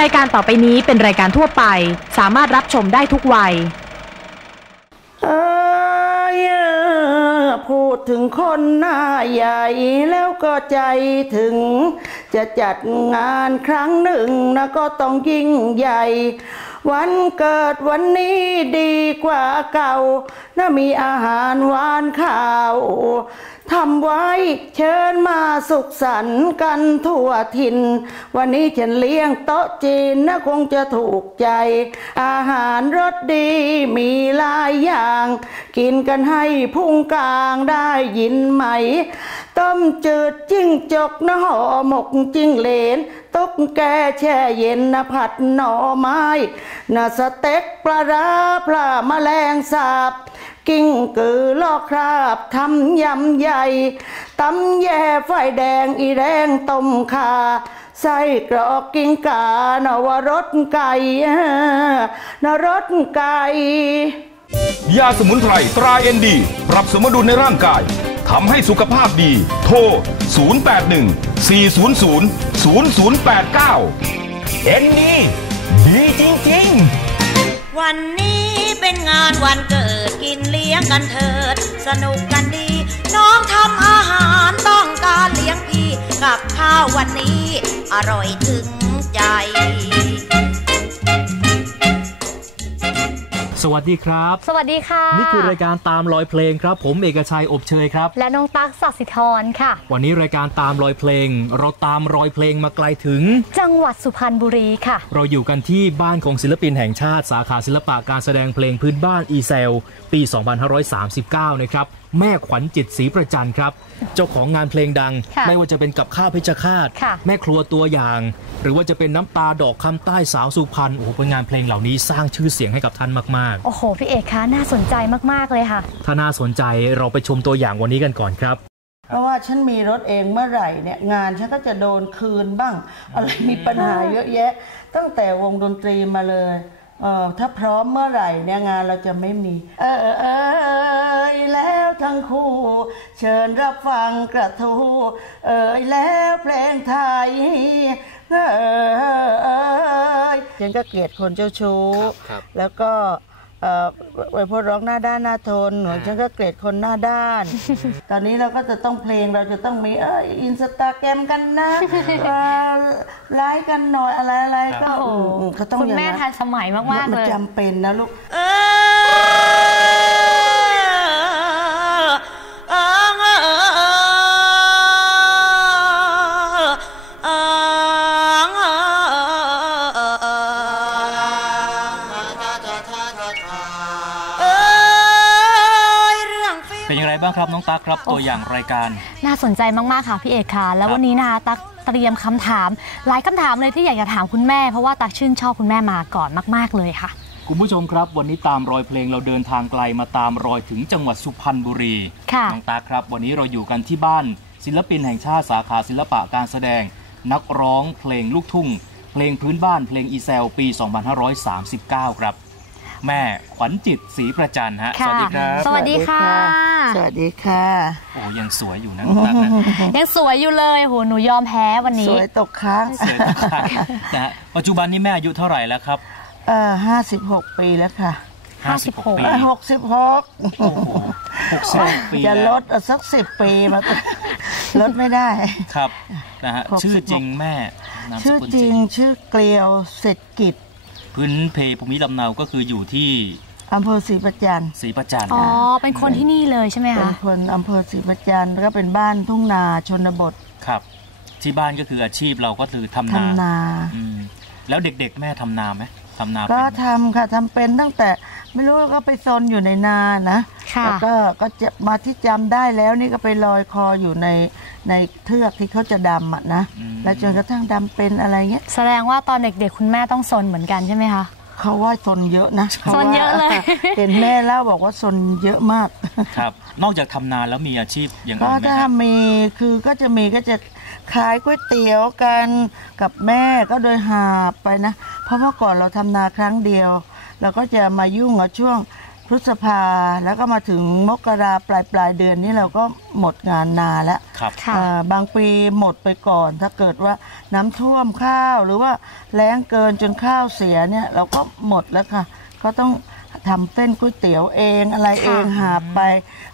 รายการต่อไปนี้เป็นรายการทั่วไป สามารถรับชมได้ทุกวัยอยพูดถึงคนหน้าใหญ่แล้วก็ใจถึง จะจัดงานครั้งหนึ่งนะก็ต้องยิ่งใหญ่ วันเกิดวันนี้ดีกว่าเก่านะมีอาหารหวานข้าวทำไว้เชิญมาสุขสันต์กันทั่วถิ่น วันนี้ฉันเลี้ยงโต๊ะจีนนะคงจะถูกใจ อาหารรสดีมีหลายอย่าง กินกันให้พุ่งกลางได้ยินไหม ต้มจืดจิ้งจกนะห่อหมกจิ้งเหลนตุ๊กแกแช่เย็นนะผัดหน่อไม้นะสเต็กปลาร้าปลาแมลงสาบ กิ้งกือลอกคราบทำยำใหญ่ตำแย่ไฟแดงอีแดงต้มขาไส้กรอกกิ้งกานวรสไก่นรสไก่ยาสมุนไพรตราเอ็นดี ปรับสมดุลในร่างกาย ทำให้สุขภาพดี โทร 081 400 0089 เอ็นดีดีจริง ๆ วันนี้เป็นงานวันเกิดกินเลี้ยงกันเถิด สนุกกันดี น้องทำอาหารต้องการเลี้ยงพี่ กับข้าววันนี้ อร่อยถึงใจ สวัสดีครับ สวัสดีค่ะ นี่คือรายการตามรอยเพลงครับ ผมเอกชัยอบเชยครับ และน้องตั๊กสัสิธรค่ะ วันนี้รายการตามรอยเพลง เราตามรอยเพลงมาไกลถึง จังหวัดสุพรรณบุรีค่ะ เราอยู่กันที่บ้านของศิลปินแห่งชาติ สาขาศิลปะการแสดงเพลงพื้นบ้านอีเซล ปี 2539 นะครับ แม่ขวัญจิตศรีประจันครับ เจ้าของงานเพลงดังค่ะไม่ว่าจะเป็นกับข้าวเพชรฆาตค่ะแม่ครัวตัวอย่าง หรือว่าจะเป็นน้ำตาดอกคำใต้สาวสุพรรณโอ้โหเป็นงานเพลงเหล่านี้สร้างชื่อเสียงให้กับท่านมากโอ้โหพี่เอกคะน่าสนใจมากๆเลยค่ะๆถ้าน่าสนใจเราไปชมตัวอย่างวันนี้กันก่อนครับเพราะว่าฉันมีรถเองเมื่อไหร่เนี่ยงานฉันก็จะโดนคืนบ้าง อะไรมีปัญหาเยอะแยะ ตั้งแต่วงดนตรีมาเลย เออถ้าพร้อมเมื่อไหร่เนี่ยงานเราจะไม่มี เออเออเอยแล้วทั้งคู่ เชิญรับฟังกระทู้เอยแล้วเพลงไทย เอยฉันก็เกลียดคนเจ้าชู้ครับแล้วก็เอ่อ ไว้พวกร้องหน้าด้านหน้าทนเหมือนฉันก็เกลียดคนหน้าด้าน ตอนนี้เราก็จะต้องเพลงเราจะต้องมีเอออินสตาแกรมกันนะเอ่อไลค์กันหน่อยอะไรอะไรๆก็โอ้โหอืมก็ต้องคุณอย่างแม่นั้นทันสมัยมากๆมันเลยจำเป็นนะลูก บ้างครับน้องตั๊กครับตัวอย่างรายการ น่าสนใจมาก ๆ ค่ะพี่เอกค่ะ แล้ววันนี้นะคะตั๊กเตรียมคำถาม หลายคำถามเลยที่อยากจะถามคุณแม่ เพราะว่าตั๊กชื่นชอบคุณแม่มาก่อนมาก ๆ เลยค่ะ คุณผู้ชมครับ วันนี้ตามรอยเพลงเราเดินทางไกลมาตามรอยถึงจังหวัดสุพรรณบุรีค่ะน้องตั๊กครับ วันนี้เราอยู่กันที่บ้าน ศิลปินแห่งชาติสาขาศิลปะการแสดง นักร้องเพลงลูกทุ่ง เพลงพื้นบ้านเพลงอีเซลปี 2539 ครับ แม่ขวัญจิตศรีประจันฮะสค่ะวัสดีครับสวัสดีค่ะ สวัสดีค่ะโอ้ยังสวยอยู่นะน้องตั๊กนะยังสวยอยู่เลยโหหนูยอมแพ้วันสนี้วยตกค้างสวยมากนะฮะปัจจุบันนี้แม่อายุเท่าไหร่แล้วครับเอ่อห้าสิบหกปีแล้วค่ะ56ปีหกสิบหกโอ้โห60ปีจะลแล้วดเอาสักสิบปีมาลดไม่ได้ครับนะฮะหกสิบชื่อจริงแม่นามสชื่อกุลจริงชื่อเกลียวเศรษฐกิจ พื้นเพภูมิลำเนาก็คืออยู่ที่อำเภอศรีประจันทร์ศรีประจันทร์อ๋อ เป็นคนที่นี่เลยใช่ไหมเป็นคะคนอำเภอศรีประจันทร์แล้วก็เป็นบ้านทุ่งนาชนบทครับ ที่บ้านก็คืออาชีพเราก็คือทำนาทำนาอืมแล้วเด็กๆ แม่ทำนาไหมทำนาเป็นก็ไหมทำค่ะทำเป็นตั้งแต่ไม่รู้ก็ไปซนอยู่ในนานะค่ะ แล้วก็ก็จะมาที่จำได้แล้วนี่ก็ไปลอยคออยู่ในในเทือกที่เขาจะดำอะนะแล้วจนกระทั่งดำเป็นอะไรเงี้ย แสดงว่าตอนเด็กๆ คุณแม่ต้องซนเหมือนกันใช่ไหมคะเขาว่าซนเยอะนะซนเยอะเลยเห็นแม่เล่าบอกว่าซนเยอะมากครับ นอกจากทำนาแล้วมีอาชีพอย่างก็อื่นไหมถ้าครับมีคือก็จะมีก็จะขายก๋วยเตี๋ยวกันกับแม่ก็โดยหาบไปนะ เพราะเมื่อก่อนเราทำนาครั้งเดียว เราก็จะมายุ่งกับช่วง พฤษภาแล้วก็มาถึงมกราปลายปลายเดือนนี้เราก็หมดงานนาแล้วครับค่ะเอ่อบางปีหมดไปก่อน ถ้าเกิดว่าน้ำท่วมข้าวหรือว่าแล้งเกินจนข้าวเสียเนี่ย เราก็หมดแล้วค่ะ ก็ต้องทำเส้นก๋วยเตี๋ยวเองอะไรเองหาบไป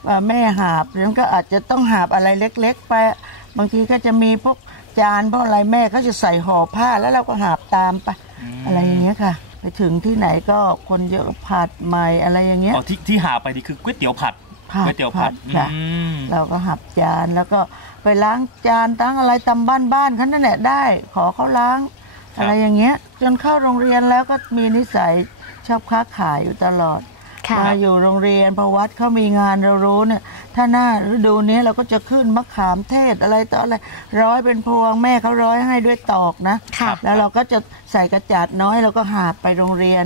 เอ่อแม่หาบแล้วก็อาจจะต้องหาบอะไรเล็ก ๆ ไป บางทีก็จะมีพวกจานพวกอะไรแม่ก็จะใส่ห่อผ้าแล้วเราก็หาบตามไป อะไรอย่างเงี้ยค่ะ ไปถึงที่ไหนก็คนเยอะผัดใหม่อะไรอย่างเงี้ยอ๋อที่ที่หาไปนี่คือก๋วยเตี๋ยวผัดผัดก๋วยเตี๋ยวผัดผัดค่ะอืมเราก็หับจานแล้วก็ไปล้างจานตั้งอะไรตามบ้านบ้านๆเขานั่นแหละได้ ขอเขาล้างครับอะไรอย่างเงี้ย จนเข้าโรงเรียนแล้วก็มีนิสัยชอบค้าขายอยู่ตลอดค่ะ มาอยู่โรงเรียนพอวัดเขามีงานเรารู้เนี่ย ถ้าหน้าฤดูนี้เราก็จะขึ้นมะขามเทศอะไรต่ออะไรร้อยเป็นพวงแม่เขาร้อยให้ด้วยตอกนะค่ะแล้วเราก็จะใส่กระจาดน้อยแล้วก็หาบไปโรงเรียน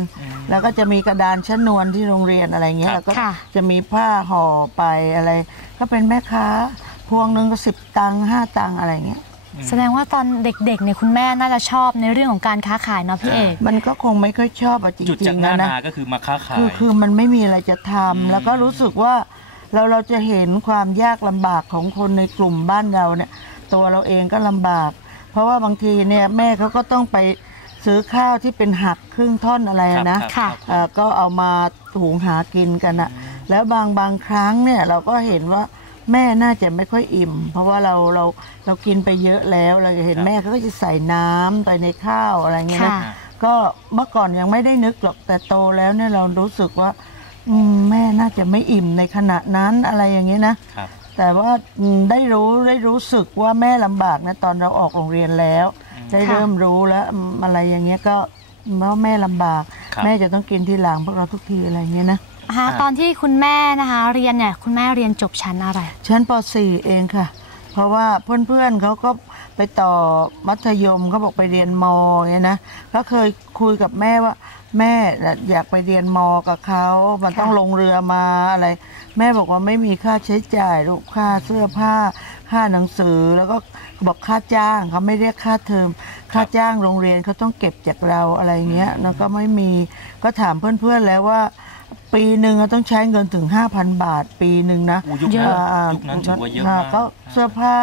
แล้วก็จะมีกระดานชนวนที่โรงเรียนอะไรเงี้ยครับแล้วก็ค่ะจะมีผ้าห่อไปอะไร ก็เป็นแม่ค้าพวงหนึ่งก็สิบตังค์ห้าตังค์อะไรเงี้ย แสดงว่าตอนเด็กๆเนี่ยคุณแม่น่าจะชอบในเรื่องของการค้าขายเนาะพี่เอก มันก็คงไม่ค่อยชอบอะจจุดริจากงหๆน้านะนะนาก็คือมาค้าขาย คือคือมันไม่มีอะไรจะทำแล้วก็รู้สึกว่าเราเราจะเห็นความยากลำบากของคนในกลุ่มบ้านเราเนี่ยตัวเราเองก็ลำบาก เพราะว่าบางทีเนี่ยแม่เขาก็ต้องไปซื้อข้าวที่เป็นหักครึ่งท่อนอะไรอะนะครับเอ่อก็เอามาหุงหากินกันอะแล้วบางบางครั้งเนี่ยเราก็เห็นว่า แม่น่าจะไม่ค่อยอิ่ม เพราะว่าเราเราเรากินไปเยอะแล้ว เราเห็นครับแม่เขาก็จะใส่น้ำไปในข้าวอะไรเงี้ยนะค่ะ ก็เมื่อก่อนยังไม่ได้นึกหรอกแต่โตแล้วเนี่ยเรารู้สึกว่าอืมแม่น่าจะไม่อิ่มในขณะนั้นอะไรอย่างนี้นะ ครับ แต่ว่าอืมได้รู้ได้รู้สึกว่าแม่ลำบากนะตอนเราออกโรงเรียนแล้ว ได้ค่ะเริ่มรู้แล้วอืมอะไรอย่างเงี้ยก็ว่าแม่ลำบาก ครับ แม่จะต้องกินทีหลังพวกเราทุกทีอะไรอย่างเงี้ยนะ นะคะตอนที่คุณแม่นะคะ เรียนเนี่ยคุณแม่เรียนจบชั้นอะไร ชั้นป .4 เองค่ะ เพราะว่าเพื่อนๆเขาก็ไปต่อมัธยมเขาบอกไปเรียนมอย่างเงี้ยนะก็เคยคุยกับแม่ว่า แม่อยากไปเรียนมกับเขามันต้องค่ะลงเรือมาอะไร แม่บอกว่าไม่มีค่าใช้จ่ายลูกค่าเสื้อผ้า ค่าหนังสือแล้วก็บอกค่าจ้างเขาไม่เรียกค่าเทอมค่าจ้างโรงเรียนเขาต้องเก็บจากเราอะไรเงี้ยแล้วก็ไม่มีก็ถามเพื่อนๆแล้วว่า ปีหนึ่งต้องใช้เงินถึง 5,000 บาท ปีหนึ่งนะอู้ยุคนั้นอ่ายุคนั้นถือว่าเยอะค่มากก็เสื้อผ้า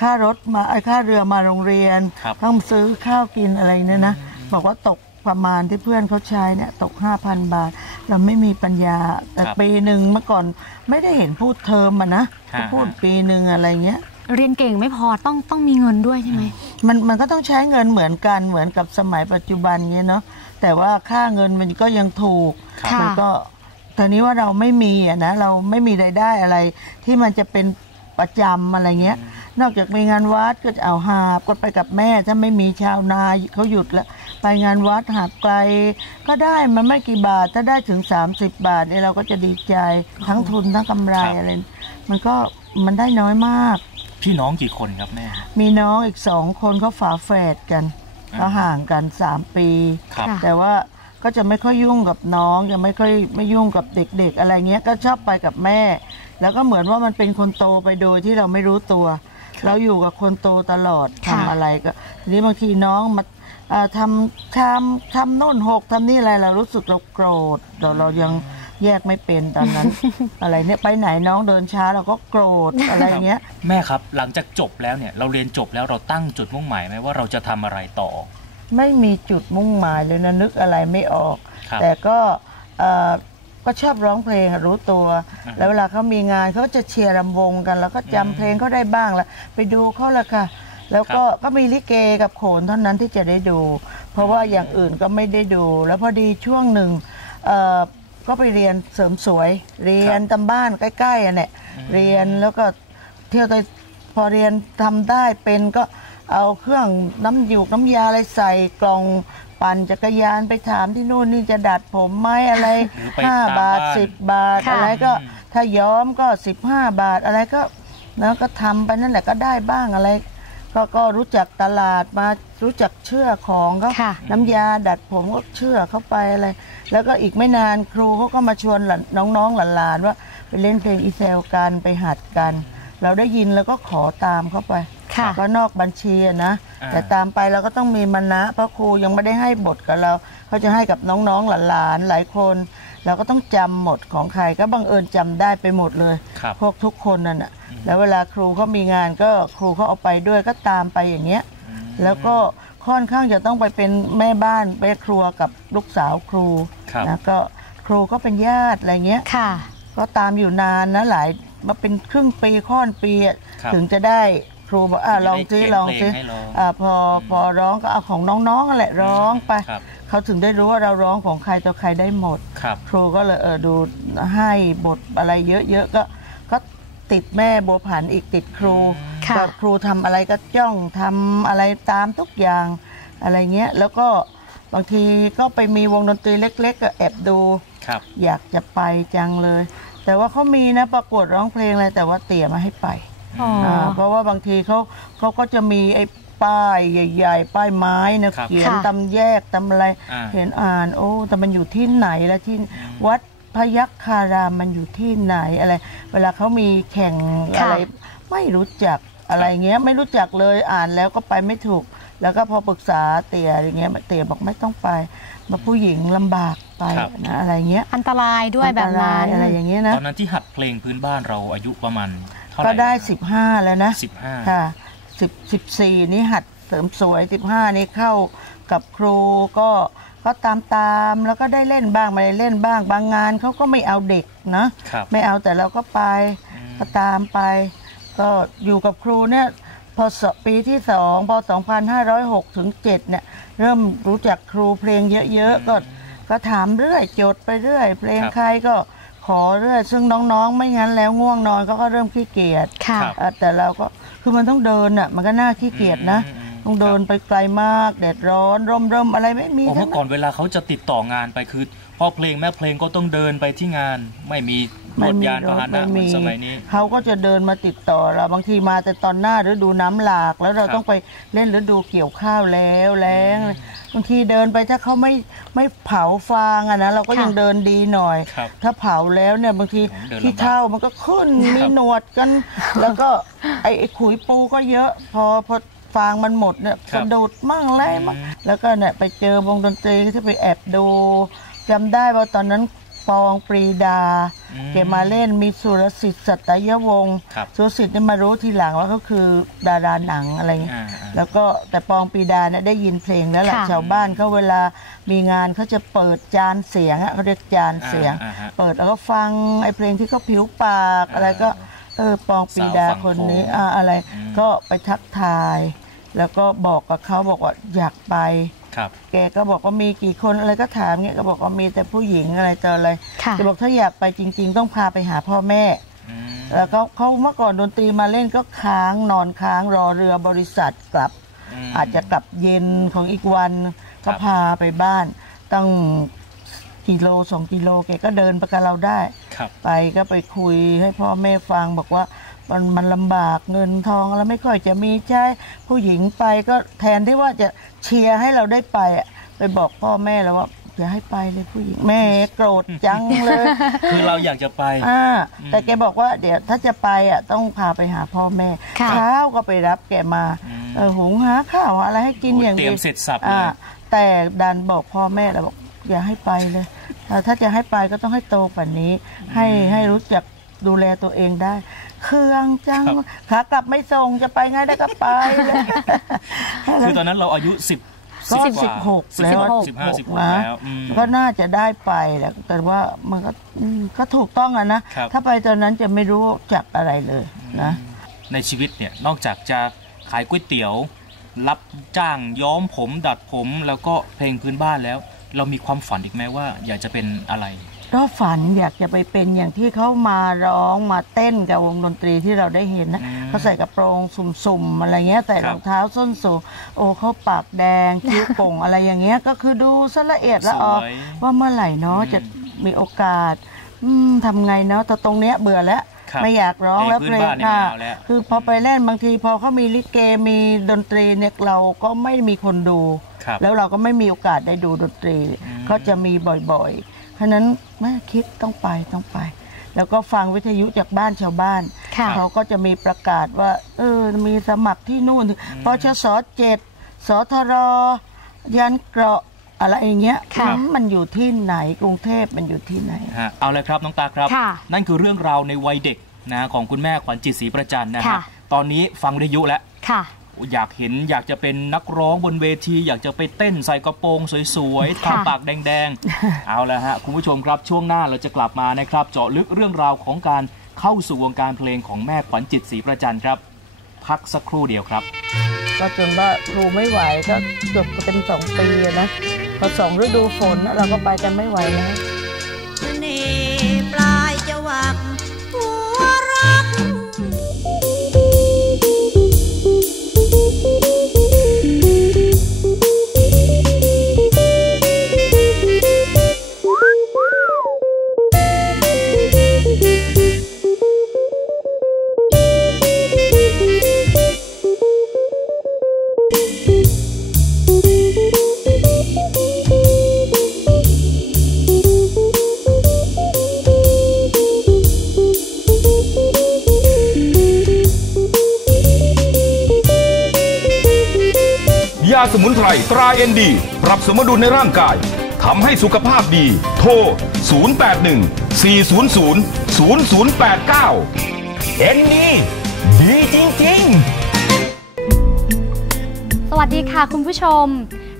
ค่ารถมาไอ้ค่าเรือมาโรงเรียนครับต้องซื้อข้าวกินอะไรเนี่ยนะ บอกว่าตกประมาณที่เพื่อนเขาใช้เนี่ยตก 5,000 บาท เราไม่มีปัญญาแต่ครับปีหนึ่งเมื่อก่อนไม่ได้เห็นพูดเทอมอะนะฮะก็พูดปีหนึ่งอะไรเงี้ยเรียนเก่งไม่พอต้องต้องมีเงินด้วยใช่ไหมมันมันก็ต้องใช้เงินเหมือนกันเหมือนกับสมัยปัจจุบันเงี้ยเนาะแต่ว่าค่าเงินมันก็ยังถูกค่ะมันก็ ตอนนี้ว่าเราไม่มีอะนะเราไม่มีรายได้อะไร ที่มันจะเป็นประจำอะไรเงี้ย นอกจากมีงานวัดก็จะเอาหาบก็ไปกับแม่ ถ้าไม่มีชาวนาเขาหยุดแล้วไปงานวัดหาบไกล ก็ได้มันไม่กี่บาท ถ้าได้ถึง 30 บาทเนี่ยเราก็จะดีใจทั้งทุนทั้งกำไรครับ อะไรมันก็มันได้น้อยมาก พี่น้องกี่คนครับแม่ มีน้องอีกสองคนเขาฝาแฝดกันอ่า เขาห่างกันสามปี ครับ ค่ะ แต่ว่า ก็จะไม่ค่อยยุ่งกับน้องจะไม่ค่อยไม่ยุ่งกับเด็ก ๆ อะไรเงี้ยก็ชอบไปกับแม่ แล้วก็เหมือนว่ามันเป็นคนโตไปโดยที่เราไม่รู้ตัว เราอยู่กับคนโตตลอดค่ะทำอะไรก็ทีนี้บางทีน้องมาเอ่อทำทำทำโน่นหกทำนี่อะไรเรารู้สึกเราโกรธเราเรายังแยกไม่เป็นตอนนั้น อะไรเนี่ยไปไหนน้องเดินช้าเราก็โกรธอะไรเงี้ย แม่ครับหลังจากจบแล้วเนี่ยเราเรียนจบแล้วเราตั้งจุดมุ่งหมายไหมว่าเราจะทำอะไรต่อ ไม่มีจุดมุ่งหมายเลยนะนึกอะไรไม่ออก ครับแต่ก็เอ่อก็ชอบร้องเพลงอะรู้ตัวอืมแล้วเวลาเขามีงานเขาก็จะเชียร์รำวงกัน แล้วก็จำอืมเพลงเขาได้บ้างละไปดูเขาละค่ะ แล้วก็ก็มีลิเกกับโขนเท่านั้นที่จะได้ดู เพราะว่าอย่างอื่นก็ไม่ได้ดู แล้วพอดีช่วงหนึ่งเอ่อก็ไปเรียนเสริมสวย เรียนตามบ้านใกล้ๆอะเนี่ยเรียนแล้วก็เที่ยวไปพอเรียนทำได้เป็นก็ เอาเครื่องน้ำหยูกน้ำยาอะไรใส่กล่องปั่นจักรยานไปถามที่นู่นนี่จะดัดผมไหมอะไรหรือไปห้าตามบาทบ้าน สิบบาทค่ะ อะไรก็ถ้าย้อมก็สิบห้าบาทอะไรก็แล้วก็ทำไปนั่นแหละก็ได้บ้างอะไร ก็ก็รู้จักตลาดมารู้จักเชื่อของก็ค่ะ น้ำยาดัดผมก็เชื่อเข้าไปอะไร แล้วก็อีกไม่นานครูเขาก็มาชวนหลานน้องๆหลานๆว่าไปเล่นเพลงอีเซลกันไปหัดกัน เราได้ยินแล้วก็ขอตามเข้าไปค่ะก็นอกบัญชีอะนะอ่า แต่ตามไปเราก็ต้องมีมณะเพราะครูยังไม่ได้ให้บทกับเราเขาจะให้กับน้องๆหลานๆหลายคน เราก็ต้องจำหมดของใครก็บังเอิญจำได้ไปหมดเลย ครับ พวกทุกคนนั่นน่ะแล้วเวลาครูเขามีงานก็ครูเขาเอาไปด้วยก็ตามไปอย่างเงี้ย แล้วก็ค่อนข้างจะต้องไปเป็นแม่บ้านแม่ครัวกับลูกสาวครูครับ นะก็ครูก็เป็นญาติอะไรเงี้ย ค่ะ ก็ตามอยู่นานนะหลาย มาเป็นครึ่งปีค่อนปีอะครับถึงจะได้ครูบอกอะถึงจะลองซิได้เขียนลองซิเพลงให้ร้องอะพอพอร้องก็เอาของน้องๆนั่นแหละร้องไป ครับ เขาถึงได้รู้ว่าเราร้องของใครต่อใครได้หมด ครับ ครูก็เลยเออดูให้บทอะไรเยอะๆก็ก็ติดแม่บัวผันอีกติดครูค่ะ ก็ครูทำอะไรก็จ้องทำอะไรตามทุกอย่างอะไรเงี้ย แล้วก็บางทีก็ไปมีวงดนตรีเล็กๆก็แอบดู ครับ อยากจะไปจังเลย แต่ว่าเขามีนะประกวดร้องเพลงอะไรแต่ว่าเตี่ยมาให้ไปอ๋ออาเพราะว่าบางทีเขาเขาก็จะมีไอ้ป้ายใหญ่ ๆ ป้ายไม้นะครับเขียนค่ะตำแยกตำอะไรอ่า เห็นอ่าน โอ้ แต่มันอยู่ที่ไหนแล้วที่วัดพยัคฆารามมันอยู่ที่ไหนอะไร เวลาเขามีแข่งค่ะ อะไร ไม่รู้จักอะไรเงี้ย ไม่รู้จักเลยอ่านแล้วก็ไปไม่ถูก แล้วก็พอปรึกษาเตี่ยอะไรเงี้ยเตี่ยบอกไม่ต้องไปมาผู้หญิงลำบากไปครับนะอะไรเงี้ยอันตรายด้วยแบบอันตนั้รายนอะไรอย่างเงี้ยนะตอนนั้นที่หัดเพลงพื้นบ้านเราอายุประมาณเท่าไหร่ก็ได้ครับ15 แล้วนะสิบห้าค่ะสิบสิบสี่นี่หัดเสริมสวย 15 นี่เข้ากับครูก็ก็ตามตามๆแล้วก็ได้เล่นบ้างไม่ได้เล่นบ้างบางงานเขาก็ไม่เอาเด็กนะครับไม่เอาแต่เราก็ไปอืมก็ตามไป ก็อยู่กับครูเนี่ย พอสปีที่สองพอ2506ถึง7เนี่ยเริ่มรู้จักครูเพลงเยอะๆก็ก็ถามเรื่อยจดไปเรื่อย เพลงครับใครก็ขอเรื่อยซึ่งน้องๆ ไม่งั้นแล้วง่วงนอนเขาก็เริ่มขี้เกียจค่ะครับอะแต่เราก็คือมันต้องเดินอะมันก็น่าขี้เกียจนะอืม ต้องเดินไปไกลมากแดดร้อนร่มร่มอะไรไม่มีโอ้ทั้เมื่งอนั้ก่อนนเวลาเขาจะติดต่องานไปคือพ่อเพลงแม่เพลงก็ต้องเดินไปที่งานไม่มีรถยานพาหนะเหมือนสมัยนี้เขาก็จะเดินมาติดต่อเราบางทีมาแต่ตอนหน้าฤดูน้ำหลาก แล้วเราครับต้องไปเล่นฤดูเกี่ยวข้าวแล้วแล้งบางทีเดินไปถ้าเขาไม่ไม่เผาฟางอะนะเราก็ค่ะยังเดินดีหน่อยครับถ้าเผาแล้วเนี่ยบางทีผมเดินลำบากขี้เท่ามันก็ขึ้นมีหนวดกัน แล้วก็ไอ้ไอ้ขุยปูก็เยอะ พอพอ ฟางมันหมดเนี่ยครับสะดุดมั่งอะไรมั่งอืมแล้วก็เนี่ยไปเจอวงดนตรีที่ไปแอบดูจำได้ว่าตอนนั้นปองปรีดาอืมแกมาเล่นมีสุรสิทธิ์สัตยวงศ์ครับ สุรสิทธิ์เนี่ยมารู้ทีหลังว่าเขาคือดาราหนังอะไรเงี้ย อ่าอ่า แล้วก็แต่ปองปรีดาเนี่ยได้ยินเพลงแล้วแหละค่ะ ชาวบ้านเขาเวลามีงานเขาจะเปิดจานเสียงอะเขาเรียกจานเสียง อ่าอ่าฮะเปิดแล้วก็ฟังไอ้เพลงที่เขาผิวปากอะไรก็เออปองปรีดาสาวฝั่งคนนี้โขงอ่าอะไรอืมก็ไปทักทาย แล้วก็บอกกับเขาบอกว่าอยากไป ครับ แกก็บอกว่ามีกี่คนอะไรก็ถามเงี้ยก็บอกว่ามีแต่ผู้หญิงอะไรต่ออะไรค่ะ แกบอกถ้าอยากไปจริง ๆ ต้องพาไปหาพ่อแม่ อืม แล้วก็เขาเมื่อก่อนดนตรีมาเล่นก็ค้างนอนค้างรอเรือบริษัทกลับมอาจจะกลับเย็นของอีกวันครัก็บ พาไปบ้านตั้งกิโลสองกิโลแกก็เดินไปกับเราได้ ครับ ไปก็ไปคุยให้พ่อแม่ฟังบอกว่า มันมันลำบากเงินทองแล้วไม่ค่อยจะมีใช้ผู้หญิงไปก็แทนที่ว่าจะเชียร์ให้เราได้ไปอะไปบอกพ่อแม่แล้วว่าอย่าให้ไปเลยผู้หญิงแม่โกรธจังเลย คือเราอยากจะไป อ่าแต่แกบอกว่าเดี๋ยวถ้าจะไปอะต้องพาไปหาพ่อแม่ค่ะ เช้าก็ไปรับแกมาอืมเออหุงหาข้าวอะไรให้กินโอ้อย่างเตรียมเสร็จสับเลย อ่าแต่ดันบอกพ่อแม่แล้วบอกอย่าให้ไปเลยเออถ้าจะให้ไปก็ต้องให้โตกว่านี้ ให้ให้รู้จัก ดูแลตัวเองได้ เครื่องจังขากลับไม่ส่งจะไปไงได้ก็ไปเลยคือตอนนั้นเราอายุสิบก็กว่าสิบหกแล้วสิบห้าสิบหกนะแล้วอืมก็น่าจะได้ไปแหละแต่ว่ามันก็อืมก็ถูกต้องอะนะครับถ้าไปตอนนั้นจะไม่รู้จักอะไรเลยนะ ในชีวิตเนี่ยนอกจากจะขายก๋วยเตี๋ยว รับจ้างย้อมผมดัดผมแล้วก็เพลงพื้นบ้านแล้ว เรามีความฝันอีกไหมว่าอยากจะเป็นอะไร ก็ฝันอยากจะไปเป็นอย่างที่เขามาร้องมาเต้นกับวงดนตรีที่เราได้เห็นนะอืมเขาใส่กระโปรงสุ่มๆอะไรเงี้ยใส่ครัรบองเท้าส้นสูงโอ้เขาปากแดงคิ้วโป่งอะไรอย่างเงี้ยก็คือดูซะละเอียดละออสวยว่าเมื่อไหร่เนาะอืมจะมีโอกาสอืมทำไงเนาะแต่ตรงเนี้ยเบื่อแล้วครับไม่อยากร้องแล้วเพเพลลงงพื้นบ้านนี่ค่ะไม่เอาแล้วคือพอไปเล่นบางทีพอเขามีลิเกมีดนตรีเนี่ยเราก็ไม่มีคนดูครับแล้วเราก็ไม่มีโอกาสได้ดูดนตรีอืมก็จะมีบ่อยๆ เพราะฉะนั้นแม่คิดต้องไปต้องไป แล้วก็ฟังวิทยุจากบ้านชาวบ้านค่ะเขาก็จะมีประกาศว่า เออมีสมัครที่นู่นปชสเจ็ดสทรยันเกราะอะไรอย่างเงี้ยค่ะอืมมันอยู่ที่ไหนกรุงเทพมันอยู่ที่ไหนฮะเอาเลยครับน้องตาครับค่ะนั่นคือเรื่องราวในวัยเด็กนะของคุณแม่ขวัญจิตศรีประจันนะฮะค่ะตอนนี้ฟังวิทยุแล้วค่ะ อยากเห็นอยากจะเป็นนักร้องบนเวที อยากจะไปเต้นใส่กระโปรงสวยๆค่ะทาปากแดงๆ เอาละฮะ คุณผู้ชมครับช่วงหน้าเราจะกลับมานะครับ เจาะลึกเรื่องราวของการเข้าสู่วงการเพลงของแม่ขวัญจิตศรีประจันครับ พักสักครู่เดียวครับ ก็จนว่าครูไม่ไหวก็เกือบจะเป็นสองปีอะนะพอสองฤดูฝนน่ะเราก็ไปกันไม่ไหวแล้วเสน่ห์ปลายจวักหัวรัก สมุนไพรตราเอ็นดีปรับสมดุลในร่างกายทำให้สุขภาพดี โทร 081 400 0089 เอ็นดีดีจริง ๆ สวัสดีค่ะคุณผู้ชม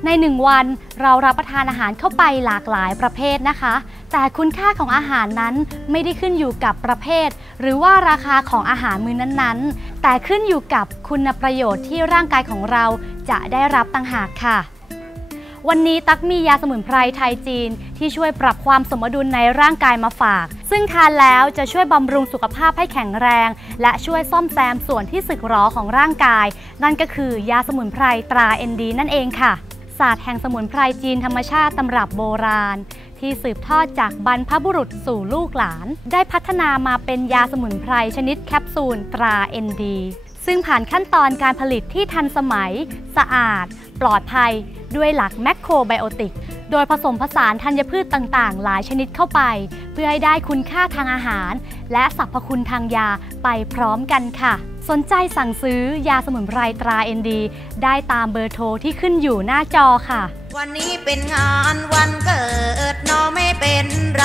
ในหนึ่งวันเรารับประทานอาหารเข้าไปหลากหลายประเภทนะคะ แต่คุณค่าของอาหารนั้นไม่ได้ขึ้นอยู่กับประเภท หรือว่าราคาของอาหารมื้อนั้นๆ แต่ขึ้นอยู่กับคุณประโยชน์ที่ร่างกายของเราจะได้รับต่างหากค่ะวันนี้ตักมียาสมุนไพรไทยจีน ที่ช่วยปรับความสมดุลในร่างกายมาฝาก ซึ่งทานแล้วจะช่วยบำรุงสุขภาพให้แข็งแรง และช่วยซ่อมแซมส่วนที่สึกหรอของร่างกาย นั่นก็คือยาสมุนไพรตราเอ็นดีนั่นเองค่ะ ศาสตร์แห่งสมุนไพรจีนธรรมชาติตำรับโบราณ ที่สืบทอดจากบรรพบุรุษสู่ลูกหลาน ได้พัฒนามาเป็นยาสมุนไพรชนิดแคปซูลตราเอ็นดีซึ่งผ่านขั้นตอนการผลิตที่ทันสมัย สะอาด ปลอดภัย ด้วยหลักแมคโครไบโอติก โดยผสมผสานธัญพืชต่างๆ หลายชนิดเข้าไป เพื่อให้ได้คุณค่าทางอาหาร และสรรพคุณทางยาไปพร้อมกันค่ะ สนใจสั่งซื้อยาสมุนไพรตราเอ็นดี ได้ตามเบอร์โทรที่ขึ้นอยู่หน้าจอค่ะ วันนี้เป็นงานวันเกิดเนอไม่เป็นไร